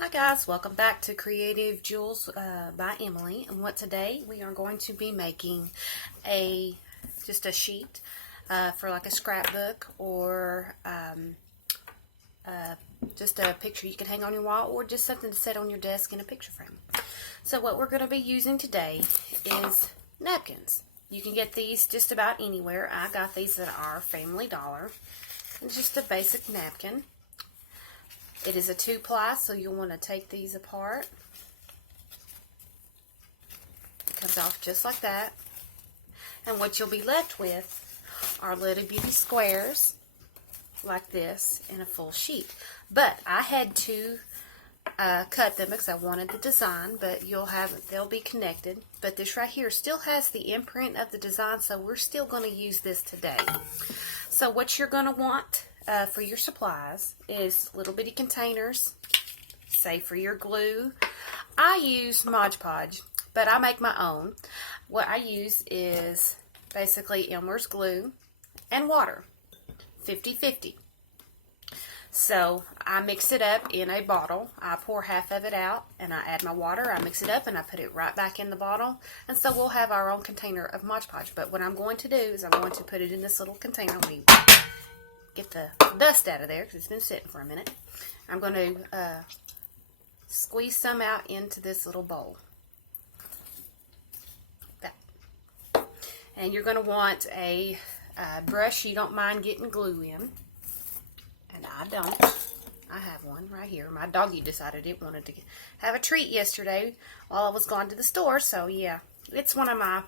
Hi guys, welcome back to Creative Jewels by Emily. And what today we are going to be making just a sheet for like a scrapbook or just a picture you can hang on your wall or just something to set on your desk in a picture frame. So what we're going to be using today is napkins. You can get these just about anywhere. I got these at our Family Dollar. It's just a basic napkin. It is a 2-ply, so you'll want to take these apart. It comes off just like that. And what you'll be left with are little bitty squares like this in a full sheet. But I had to cut them because I wanted the design, but they'll be connected. But this right here still has the imprint of the design, so we're still going to use this today. So what you're going to want for your supplies is little bitty containers, say for your glue. I use Mod Podge, but I make my own. What I use is basically Elmer's glue and water, 50-50. So I mix it up in a bottle. I pour half of it out and I add my water. I mix it up and I put it right back in the bottle. And so we'll have our own container of Mod Podge. But what I'm going to do is I'm going to put it in this little container. Get the dust out of there because it's been sitting for a minute. I'm going to squeeze some out into this little bowl. That. And you're going to want a brush you don't mind getting glue in. And I don't. I have one right here. My doggy decided it wanted to have a treat yesterday while I was gone to the store. So yeah, it's one of my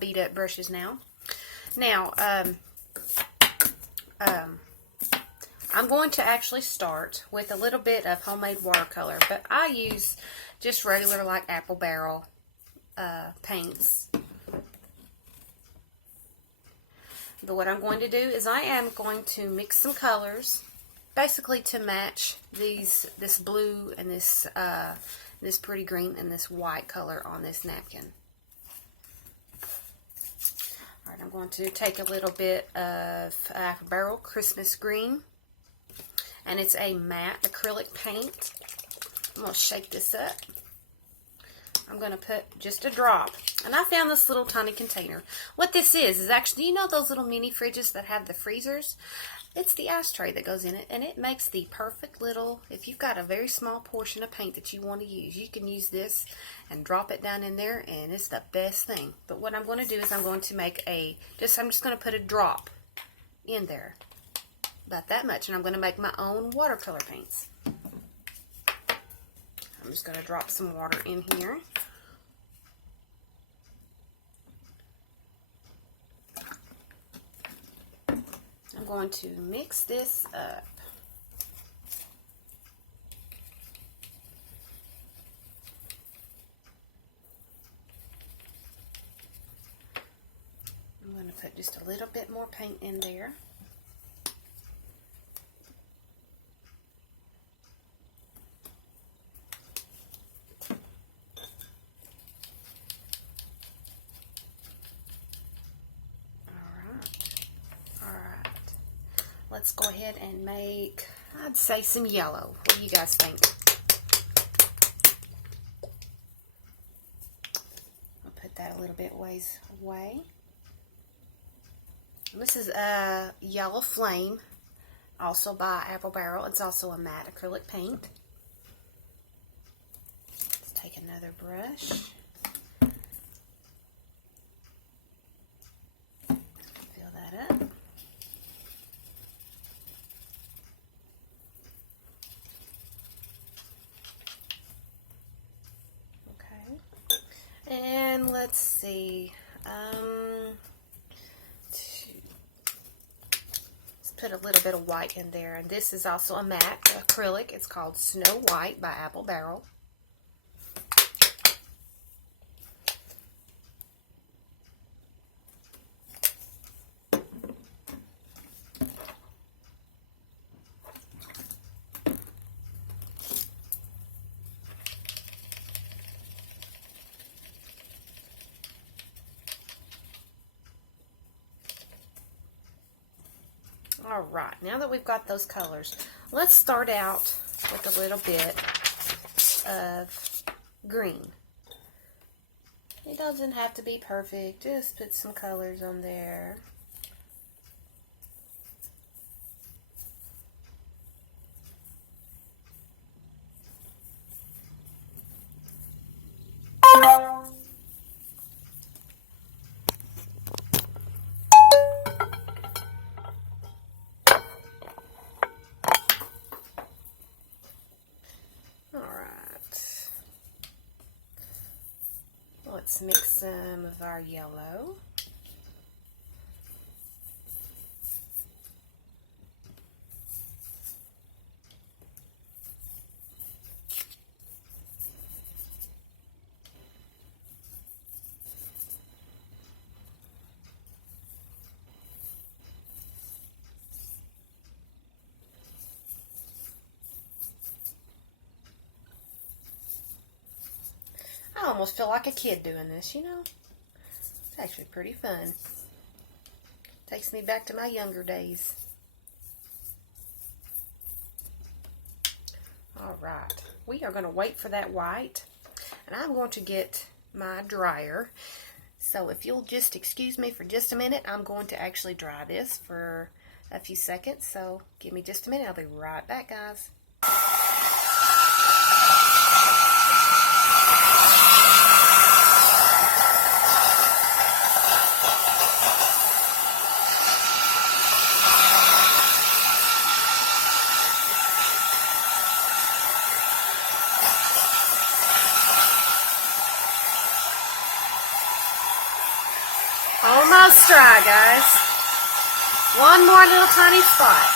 beat up brushes now. Now, I'm going to actually start with a little bit of homemade watercolor, but I use just regular like apple barrel paints. But what I'm going to do is I am going to mix some colors, basically to match this blue and this pretty green and this white color on this napkin. Alright, I'm going to take a little bit of apple barrel Christmas green. And it's a matte acrylic paint. I'm going to shake this up. I'm going to put just a drop. And I found this little tiny container. What this is actually, you know those little mini fridges that have the freezers? It's the ice tray that goes in it. And it makes the perfect little, if you've got a very small portion of paint that you want to use, you can use this and drop it down in there. And it's the best thing. But what I'm going to do is I'm going to make I'm just going to put a drop in there. About that much, and I'm going to make my own watercolor paints. I'm just going to drop some water in here. I'm going to mix this up. I'm going to put just a little bit more paint in there. Let's go ahead and make, I'd say, some yellow. What do you guys think? I'll put that a little bit ways away. This is a Yellow Flame, also by Apple Barrel. It's also a matte acrylic paint. Let's take another brush. Fill that up. And let's see, let's put a little bit of white in there. And this is also a matte acrylic. It's called Snow White by Apple Barrel. Alright, now that we've got those colors, let's start out with a little bit of green. It doesn't have to be perfect. Just put some colors on there. Let's mix some of our yellow. I almost feel like a kid doing this, you know? It's actually pretty fun. Takes me back to my younger days. Alright, we are going to wait for that white, and I'm going to get my dryer. So if you'll just excuse me for just a minute, I'm going to actually dry this for a few seconds. So give me just a minute, I'll be right back, guys. Almost dry, guys. One more little tiny spot.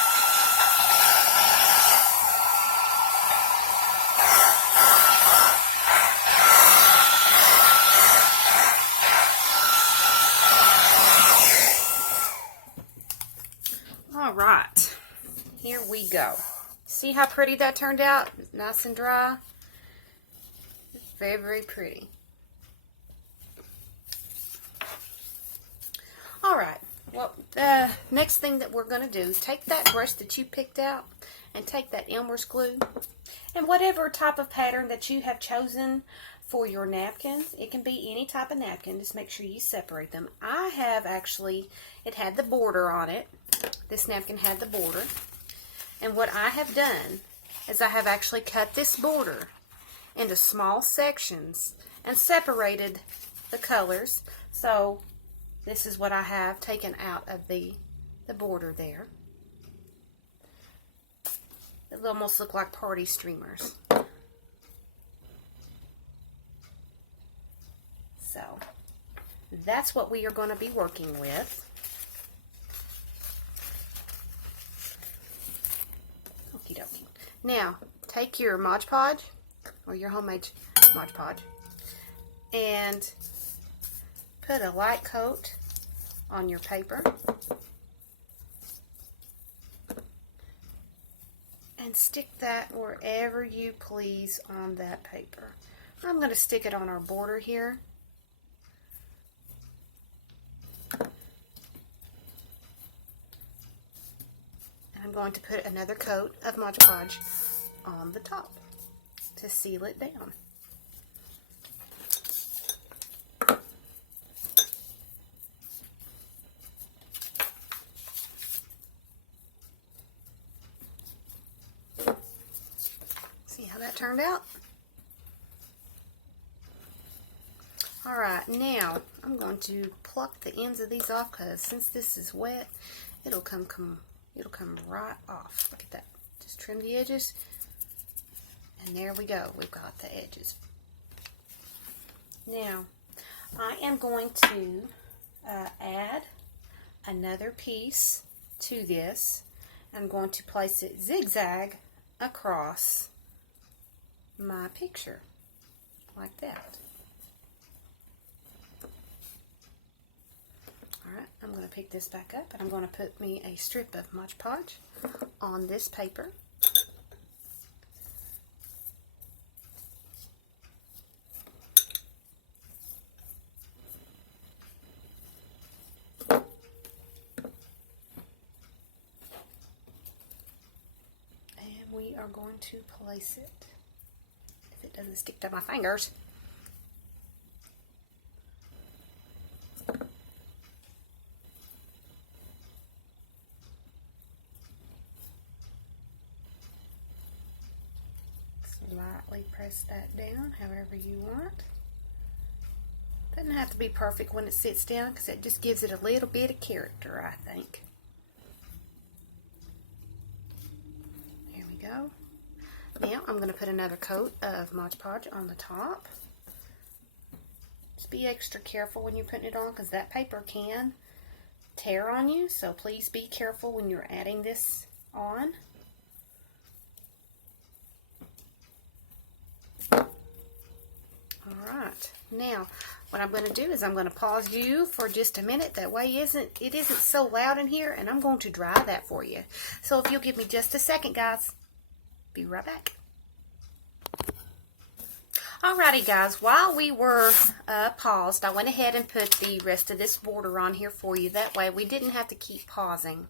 All right, here we go. See how pretty that turned out? Nice and dry. Very, very pretty. Alright, well, the next thing that we're going to do is take that brush that you picked out and take that Elmer's glue and whatever type of pattern that you have chosen for your napkins. It can be any type of napkin. Just make sure you separate them. I have actually, it had the border on it. This napkin had the border. And what I have done is I have actually cut this border into small sections and separated the colors. So this is what I have taken out of the border there. It almost look like party streamers. So that's what we are going to be working with. Okie dokie. Now take your Mod Podge or your homemade Mod Podge and put a light coat on your paper and stick that wherever you please on that paper. I'm going to stick it on our border here. And I'm going to put another coat of Mod Podge on the top to seal it down. See how that turned out? Alright, now I'm going to pluck the ends of these off because since this is wet, it'll come right off. Look at that. Just trim the edges. And there we go. We've got the edges. Now, I am going to add another piece to this. I'm going to place it zigzag across my picture like that. Alright, I'm going to pick this back up and I'm going to put me a strip of Mod Podge on this paper. And we are going to place it if it doesn't stick to my fingers. Lightly press that down however you want. Doesn't have to be perfect when it sits down because it just gives it a little bit of character, I think. There we go. Now I'm going to put another coat of Mod Podge on the top. Just be extra careful when you're putting it on because that paper can tear on you, so please be careful when you're adding this on. Alright, now what I'm going to do is I'm going to pause you for just a minute. That way it isn't so loud in here, and I'm going to dry that for you. So if you'll give me just a second, guys, be right back. Alrighty, guys, while we were paused, I went ahead and put the rest of this border on here for you. That way we didn't have to keep pausing.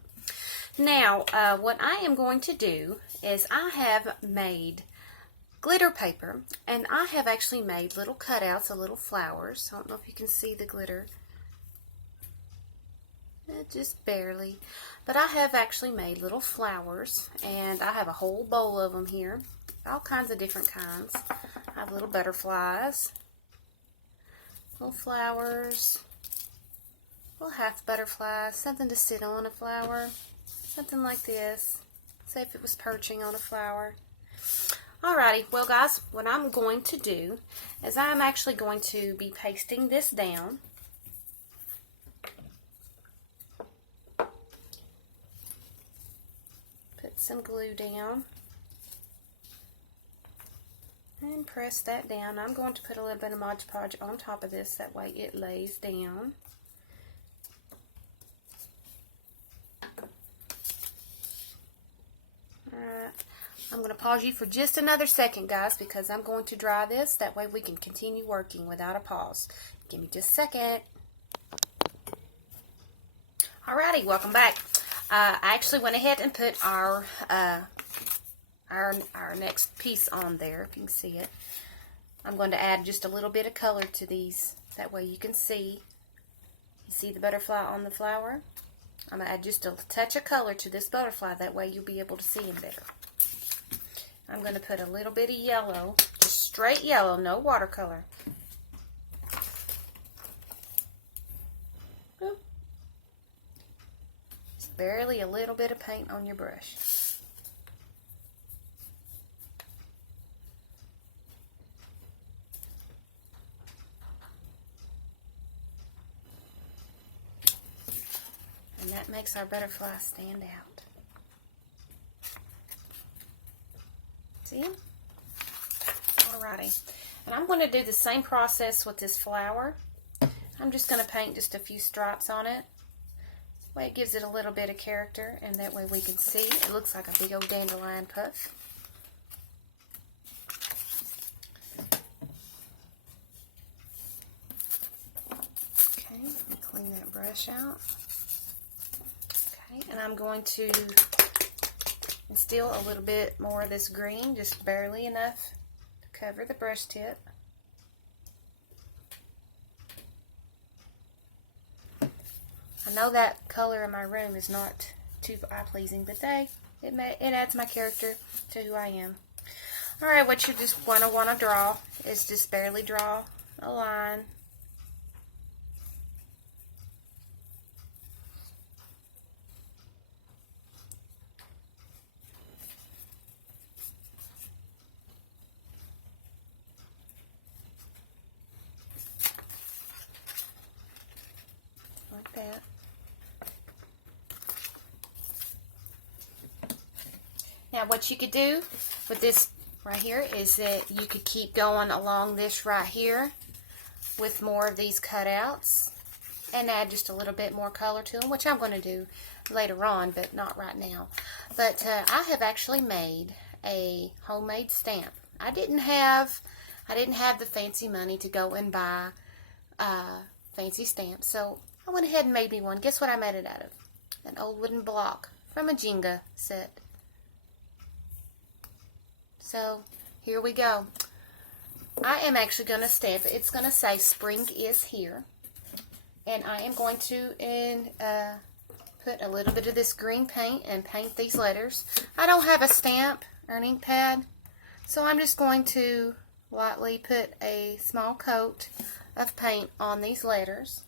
Now, what I am going to do is I have made glitter paper, and I have actually made little cutouts of little flowers. I don't know if you can see the glitter. Just barely. But I have actually made little flowers, and I have a whole bowl of them here. All kinds of different kinds. I have little butterflies, little flowers, little half butterflies, something to sit on a flower, something like this. Say if it was perching on a flower. Alrighty, well guys, what I'm going to do is I'm actually going to be pasting this down. Put some glue down. And press that down. I'm going to put a little bit of Mod Podge on top of this, that way it lays down. Alright. I'm going to pause you for just another second, guys, because I'm going to dry this. That way we can continue working without a pause. Give me just a second. Alrighty, welcome back. I actually went ahead and put our next piece on there, if you can see it. I'm going to add just a little bit of color to these. That way you can see. You see the butterfly on the flower? I'm going to add just a touch of color to this butterfly. That way you'll be able to see him better. I'm going to put a little bit of yellow, just straight yellow, no watercolor. Just barely a little bit of paint on your brush. And that makes our butterfly stand out. See? Alrighty. And I'm going to do the same process with this flower. I'm just going to paint just a few stripes on it. That way it gives it a little bit of character, and that way we can see. It looks like a big old dandelion puff. Okay, let me clean that brush out. Okay, and I'm going to instill a little bit more of this green, just barely enough to cover the brush tip. I know that color in my room is not too eye-pleasing, but it adds my character to who I am. Alright, what you just want to draw is just barely draw a line. Like that. Now what you could do with this right here is that you could keep going along this right here with more of these cutouts and add just a little bit more color to them, which I'm going to do later on, but not right now. But I have actually made a homemade stamp. I didn't have the fancy money to go and buy fancy stamps, so I went ahead and made me one. Guess what I made it out of? An old wooden block from a Jenga set. So here we go. I am actually going to stamp it. It's going to say spring is here. And I am going to put a little bit of this green paint and paint these letters. I don't have a stamp or an ink pad, so I'm just going to lightly put a small coat of paint on these letters.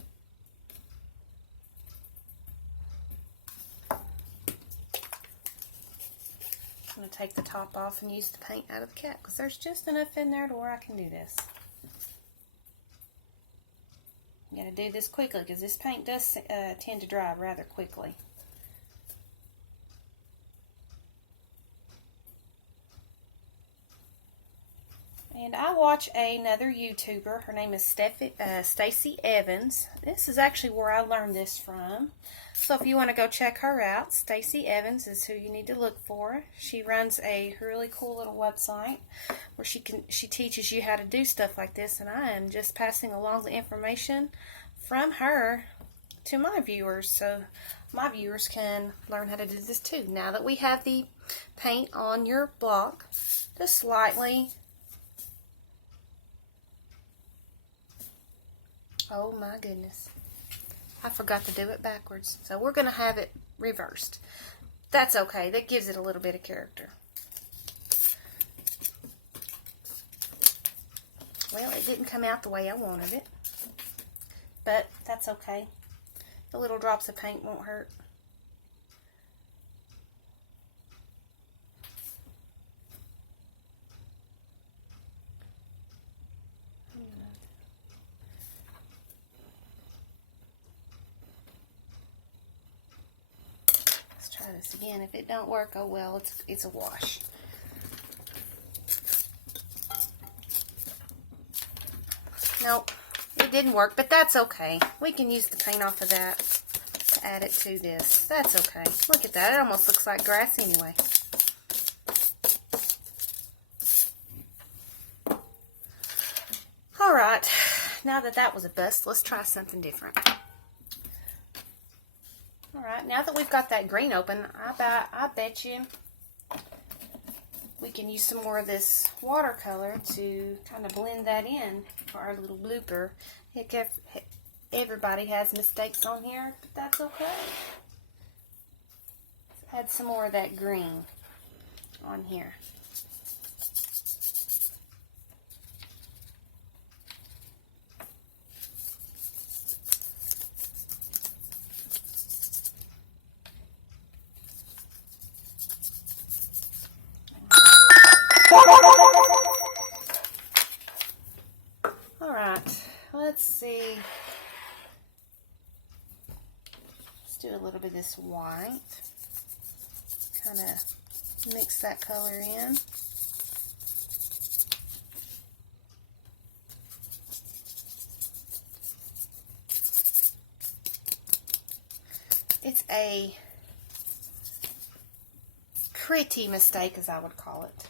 I'm going to take the top off and use the paint out of the cap because there's just enough in there to where I can do this. I'm going to do this quickly because this paint does tend to dry rather quickly. And I watch another YouTuber. Her name is Stacey Evans. This is actually where I learned this from. So if you want to go check her out, Stacey Evans is who you need to look for. She runs a really cool little website where she teaches you how to do stuff like this, and I am just passing along the information from her to my viewers so my viewers can learn how to do this too. Now that we have the paint on your block, just slightly. Oh my goodness. I forgot to do it backwards. So we're going to have it reversed. That's okay. That gives it a little bit of character. Well, it didn't come out the way I wanted it. But that's okay. The little drops of paint won't hurt. Try this again. If it don't work, oh well, it's a wash. Nope, it didn't work, but that's okay. We can use the paint off of that to add it to this. That's okay. Look at that. It almost looks like grass anyway. Alright, now that that was a bust, let's try something different. Alright, now that we've got that green open, I bet you we can use some more of this watercolor to kind of blend that in for our little blooper. Everybody has mistakes on here, but that's okay. Let's add some more of that green on here. Alright, let's see. Let's do a little bit of this white. Kind of mix that color in. It's a pretty mistake, as I would call it.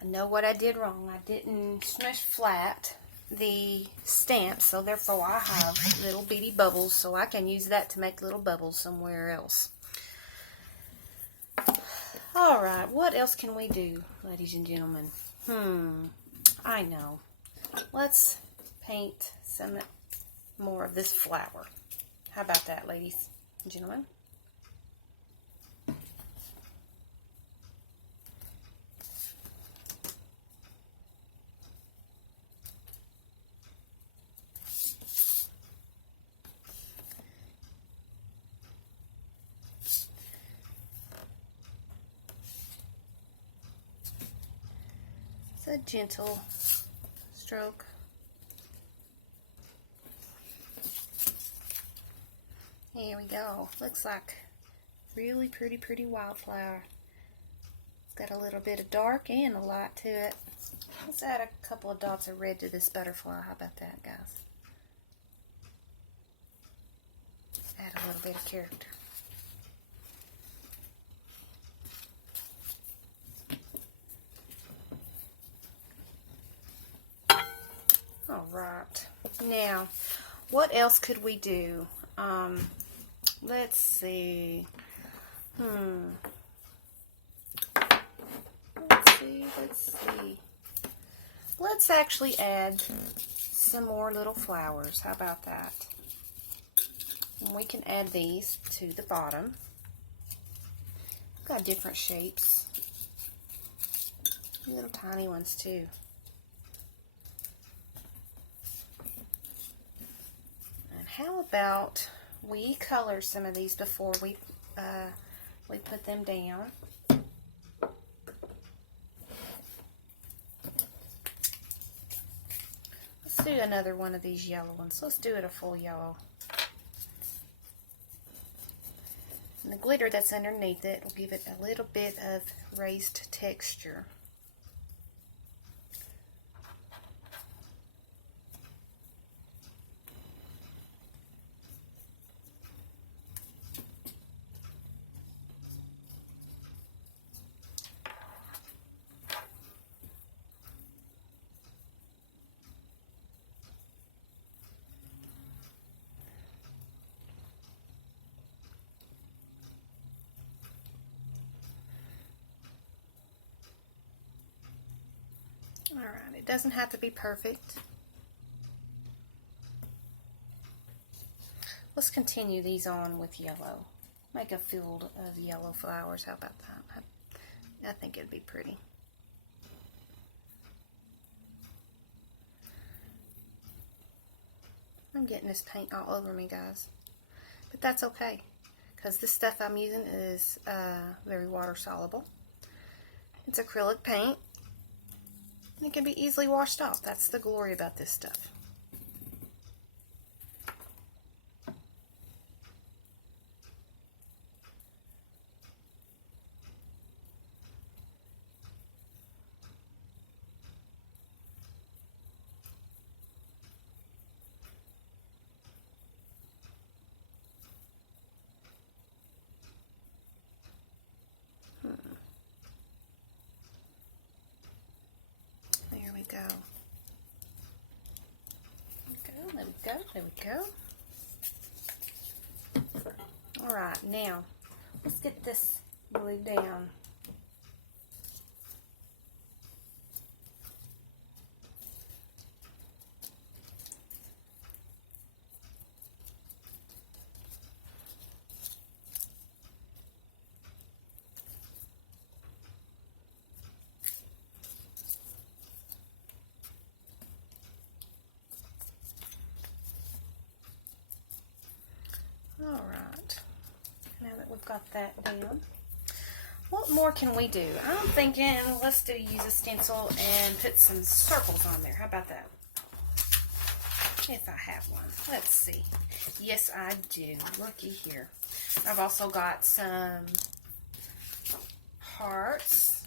I know what I did wrong. I didn't smush flat the stamp, so therefore I have little bitty bubbles, so I can use that to make little bubbles somewhere else. Alright, what else can we do, ladies and gentlemen? I know. Let's paint some more of this flower. How about that, ladies and gentlemen? It's a gentle stroke. Here we go. Looks like really pretty wildflower. It's got a little bit of dark and a light to it. Let's add a couple of dots of red to this butterfly. How about that, guys? Add a little bit of character. Now, what else could we do? Let's see. Let's see. Let's actually add some more little flowers. How about that? And we can add these to the bottom. Got different shapes. Little tiny ones too. And how about we color some of these before we put them down? Let's do another one of these yellow ones. Let's do it a full yellow. And the glitter that's underneath it will give it a little bit of raised texture. Alright, it doesn't have to be perfect. Let's continue these on with yellow. Make a field of yellow flowers. How about that? I think it'd be pretty. I'm getting this paint all over me, guys. But that's okay, because this stuff I'm using is very water soluble. It's acrylic paint. It can be easily washed off. That's the glory about this stuff. Go. There we go, there we go. Alright, now let's get this glued down. Alright, now that we've got that down, what more can we do? I'm thinking let's use a stencil and put some circles on there. How about that? If I have one. Let's see. Yes, I do. Looky here. I've also got some hearts.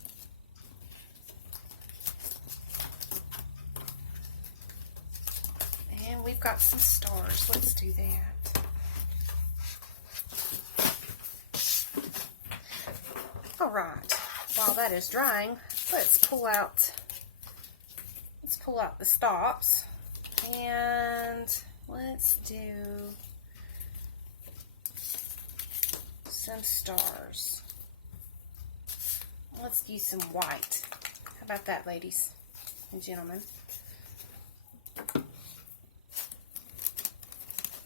And we've got some stars. Let's do that. Alright, while that is drying, let's pull out the stops, and let's do some stars. Let's use some white. How about that, ladies and gentlemen?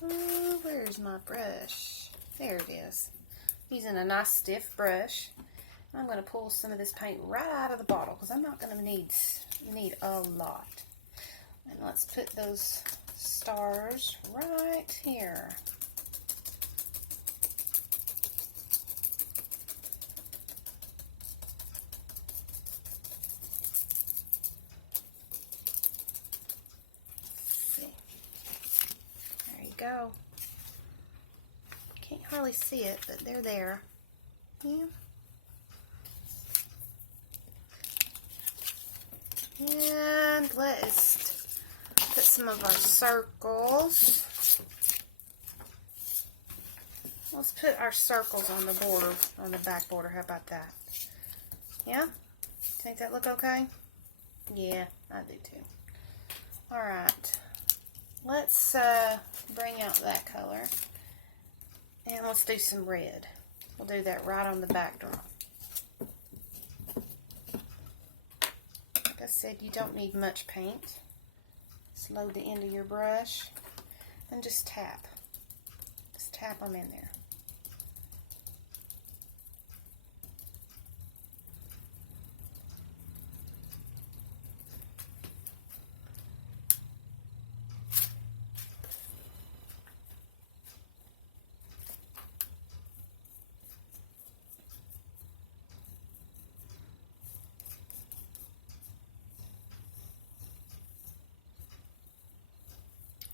Oh, where's my brush? There it is. Using a nice stiff brush. I'm going to pull some of this paint right out of the bottle because I'm not going to need a lot. And let's put those stars right here. Let's see. There you go. Can't hardly see it, but they're there. Yeah. And let's put some of our circles. Let's put our circles on the border, on the back border. How about that? Yeah? Think that look okay? Yeah, I do too. Alright. let's bring out that color. And let's do some red. We'll do that right on the backdrop. Like I said, you don't need much paint. Just load the end of your brush and just tap. Just tap them in there.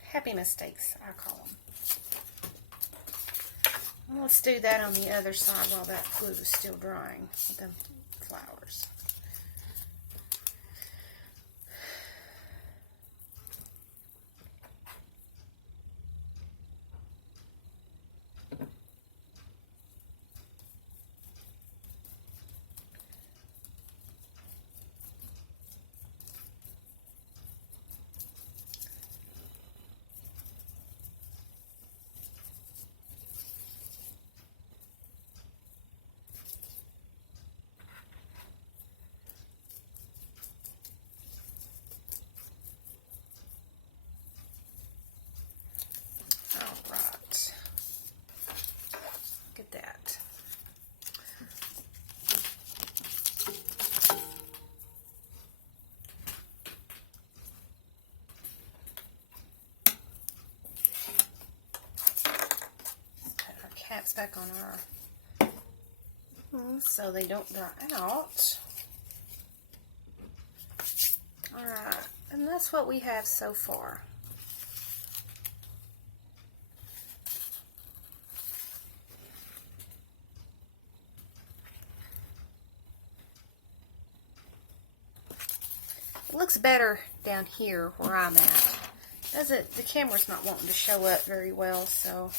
Happy mistakes, I call them. Well, let's do that on the other side while that glue is still drying with the flowers. Caps back on our so they don't dry out. Alright, and that's what we have so far. It looks better down here where I'm at. The camera's not wanting to show up very well, so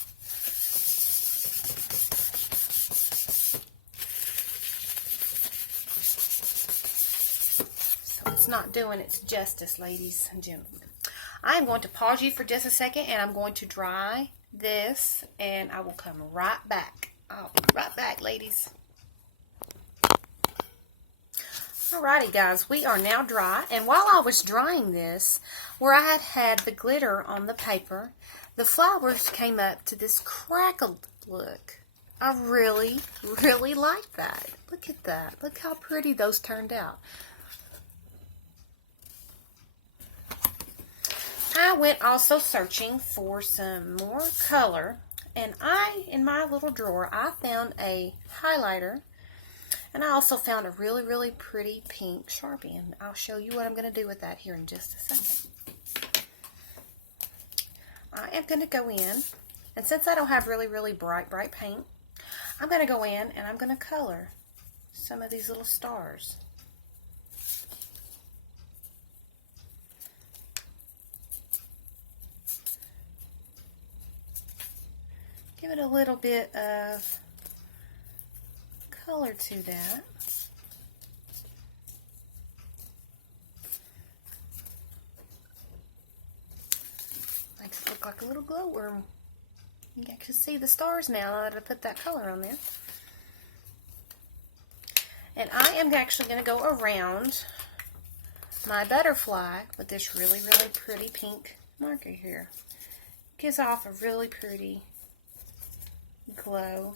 not doing its justice, ladies and gentlemen. I'm going to pause you for just a second, and I'm going to dry this, and I will come right back. I'll be right back, ladies. Alrighty, guys, we are now dry, and while I was drying this, where I had the glitter on the paper, the flowers came up to this crackled look. I really, really like that. Look at that. Look how pretty those turned out. I went also searching for some more color, and in my little drawer, I found a highlighter, and I also found a really, really pretty pink Sharpie, and I'll show you what I'm going to do with that here in just a second. I am going to go in, and since I don't have really, really bright paint, I'm going to go in and I'm going to color some of these little stars. Give it a little bit of color to that. Makes it look like a little glowworm. You can actually see the stars now that I put that color on there. And I am actually going to go around my butterfly with this really, really pretty pink marker here. Gives off a really pretty glow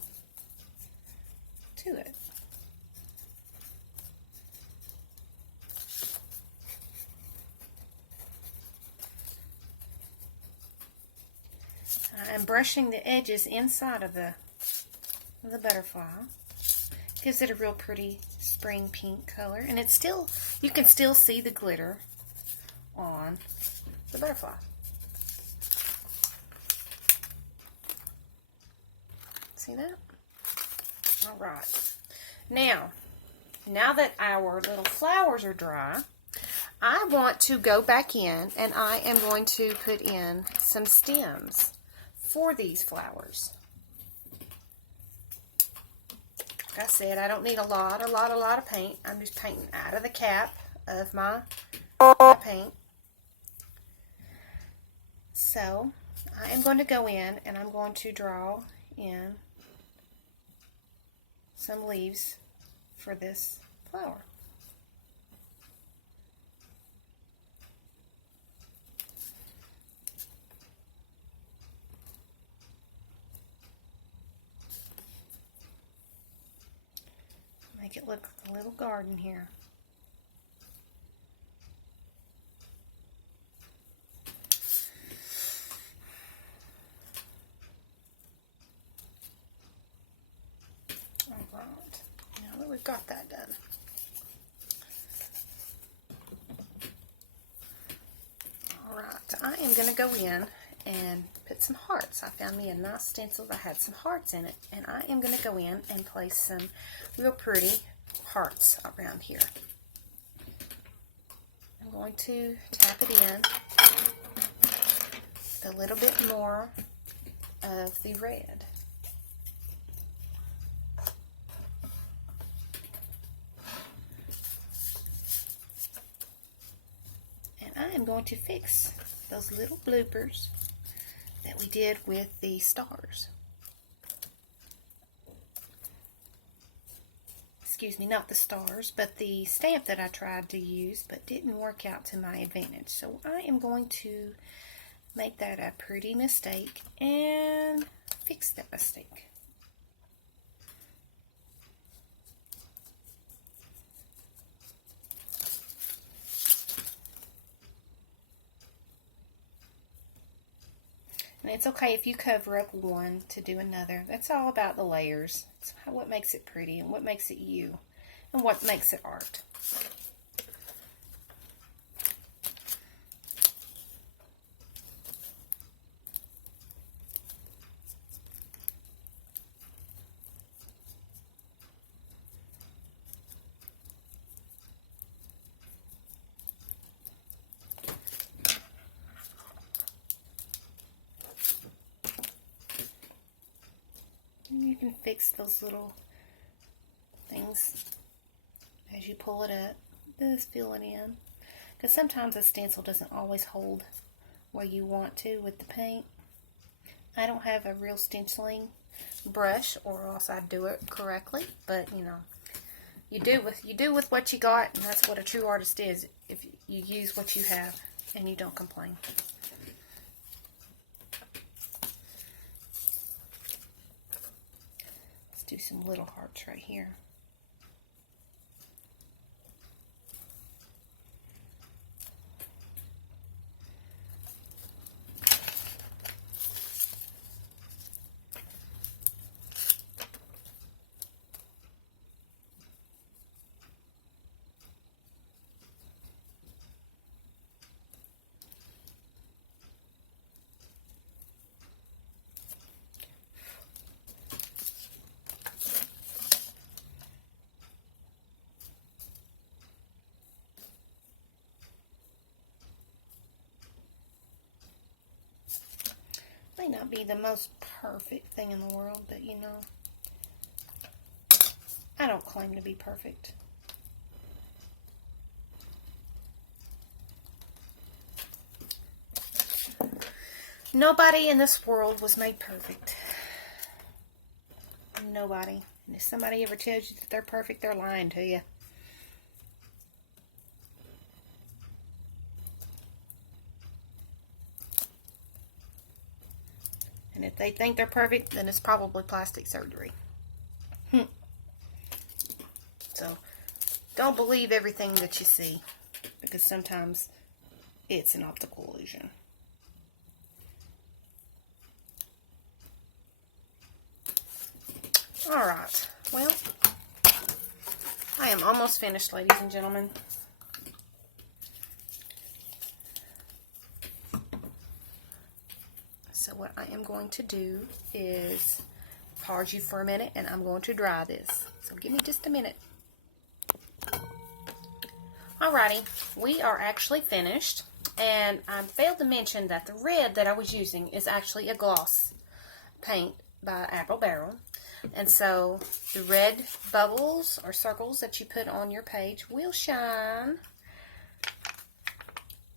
to it. I'm brushing the edges inside of the butterfly. Gives it a real pretty spring pink color, and it's still, you can still see the glitter on the butterfly. See that? All right. Now that our little flowers are dry, I want to go back in and I am going to put in some stems for these flowers. Like I said, I don't need a lot of paint. I'm just painting out of the cap of my paint. So I am going to go in and I'm going to draw in some leaves for this flower. Make it look like a little garden here. Alright, now that we've got that done, alright, I am going to go in and put some hearts. I found me a nice stencil that had some hearts in it, and I am going to go in and place some real pretty hearts around here. I'm going to tap it in with a little bit more of the red. And I am going to fix those little bloopers that we did with the stars. Excuse me, not the stars, but the stamp that I tried to use but didn't work out to my advantage. So I am going to make that a pretty mistake and fix that mistake. And it's okay if you cover up one to do another. That's all about the layers. It's what makes it pretty and what makes it you and what makes it art. You can fix those little things as you pull it up. Just fill it in. Because sometimes a stencil doesn't always hold where you want to with the paint. I don't have a real stenciling brush, or else I'd do it correctly. But you know, you do with what you got, and that's what a true artist is. If you use what you have and you don't complain. Do some little hearts right here. May not be the most perfect thing in the world, but you know, I don't claim to be perfect. Nobody in this world was made perfect. Nobody. And if somebody ever tells you that they're perfect, they're lying to you. And if they think they're perfect, then it's probably plastic surgery. So, don't believe everything that you see, because sometimes it's an optical illusion. Alright, well, I am almost finished, ladies and gentlemen. So what I am going to do is pause you for a minute, and I'm going to dry this. So give me just a minute. Alrighty, we are actually finished, and I failed to mention that the red that I was using is actually a gloss paint by Apple Barrel. And so the red bubbles or circles that you put on your page will shine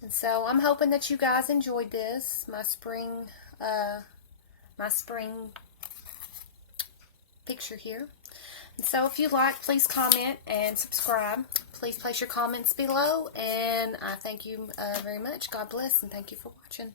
And so I'm hoping that you guys enjoyed this, my spring picture here. And so if you like, please comment and subscribe. Please place your comments below, and I thank you very much. God bless, and thank you for watching.